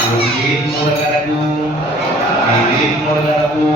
మూలకరకు మూలకరకు